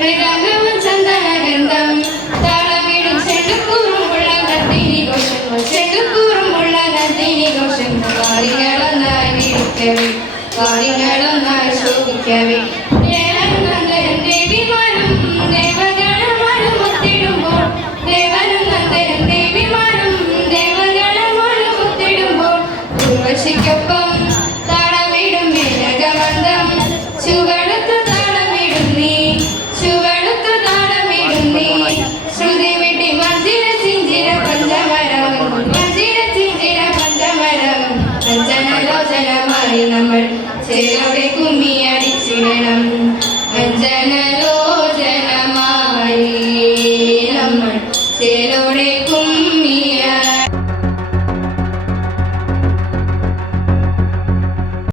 മൃഗാംഗവും ചന്ദനഗന്ധം താളമിടും ചെണ്ടുക്കൂറുമുള്ള നന്ദിനി ഘോഷങ്ങൾ ചെണ്ടുക്കൂറുമുള്ള നന്ദിനി ഘോഷങ്ങൾ വാരികളൊന്നായി വിളിക്കവേ വാരികളൊന്നായി ശോഭിക്കവേ ദേവിമാരും ദേവഗണമാരും ഒത്തിടുമ്പോൾ ദേവനും നന്ദനും ദേവിമാരും ദേവഗണമാരും ഒത്തിടുമ്പോൾ ഉർവശിക്കൊപ്പം താളമിടും മേനകമന്ദം ചുവടുത്തു താളമിടും നീ ചുവടുത്തു താളമിടും നീ ശ്രുതി വിട്ടി മഞ്ജിര ചിഞ്ചിര പഞ്ചമരാഗം മഞ്ജിര ചിഞ്ചിര പഞ്ചമരാഗം അഞ്ജനലോചനമായി നമ്മൾ ചേരോടെ കുമ്മി